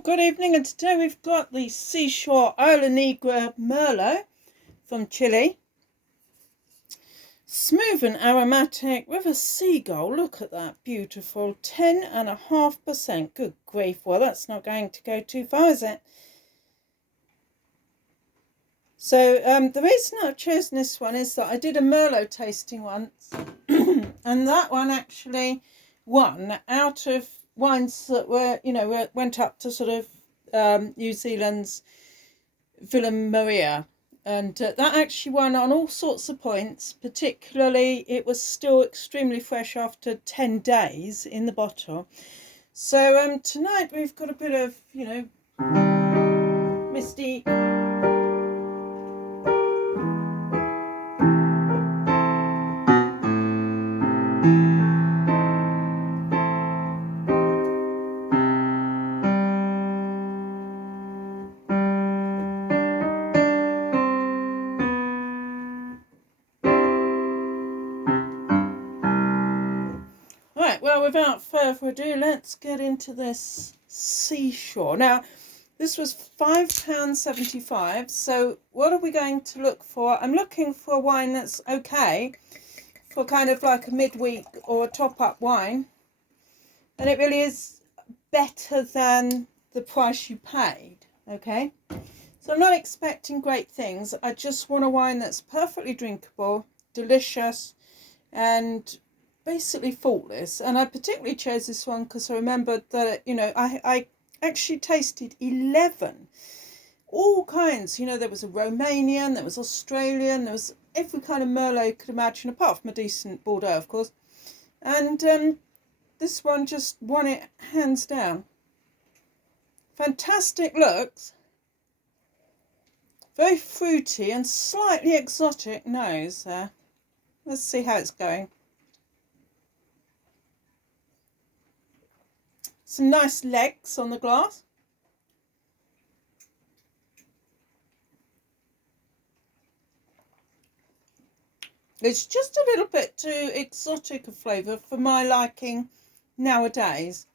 Good evening, and today we've got the Seashore Isla Negra Merlot from Chile. Smooth and aromatic with a seagull. Look at that, beautiful. 10.5%. Good grief, well that's not going to go too far, is it? So the reason I've chosen this one is that I did a Merlot tasting once and that one actually won out of wines that were, went up to sort of New Zealand's Villa Maria, and that actually won on all sorts of points. Particularly, it was still extremely fresh after 10 days in the bottle. So tonight we've got a bit of, misty. Right, well, without further ado, let's get into this Seashore. Now, this was £5.75. So what are we going to look for? I'm looking for a wine that's okay for kind of like a midweek or a top-up wine. And it really is better than the price you paid, okay? So I'm not expecting great things. I just want a wine that's perfectly drinkable, delicious, and basically faultless. And I particularly chose this one because I remembered that, I actually tasted 11, all kinds. There was a Romanian, there was Australian, there was every kind of Merlot you could imagine, apart from a decent Bordeaux, of course. And this one just won it hands down. Fantastic looks, very fruity and slightly exotic nose there. Let's see how it's going. Some nice legs on the glass. It's just a little bit too exotic a flavour for my liking nowadays.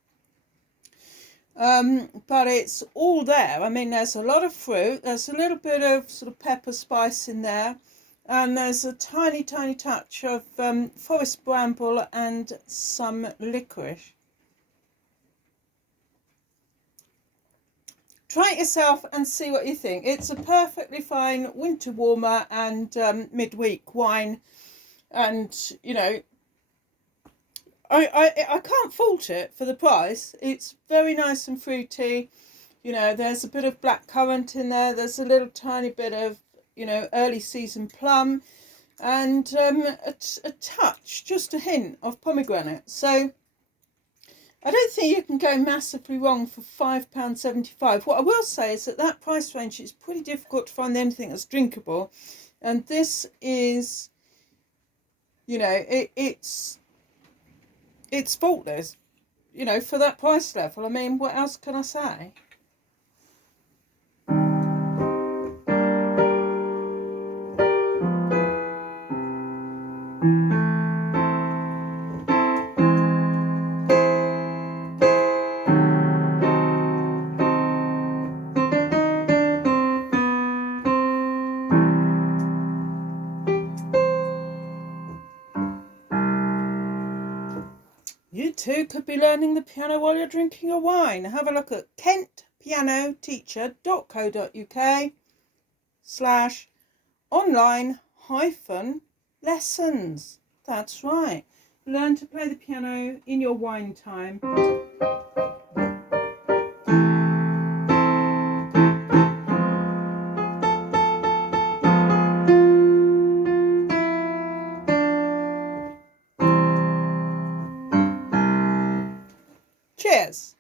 But it's all there. I mean, there's a lot of fruit. There's a little bit of sort of pepper spice in there. And there's a tiny, tiny touch of forest bramble and some licorice. Try it yourself and see what you think. It's a perfectly fine winter warmer and midweek wine. And, I can't fault it for the price. It's very nice and fruity. There's a bit of blackcurrant in there. There's a little tiny bit of, early season plum. And a touch, just a hint of pomegranate. So I don't think you can go massively wrong for £5.75. What I will say is that price range, it's pretty difficult to find anything that's drinkable. And this is, it's faultless, for that price level. I mean, what else can I say? You too could be learning the piano while you're drinking your wine. Have a look at kentpianoteacher.co.uk/online-lessons. That's right. Learn to play the piano in your wine time. Cheers.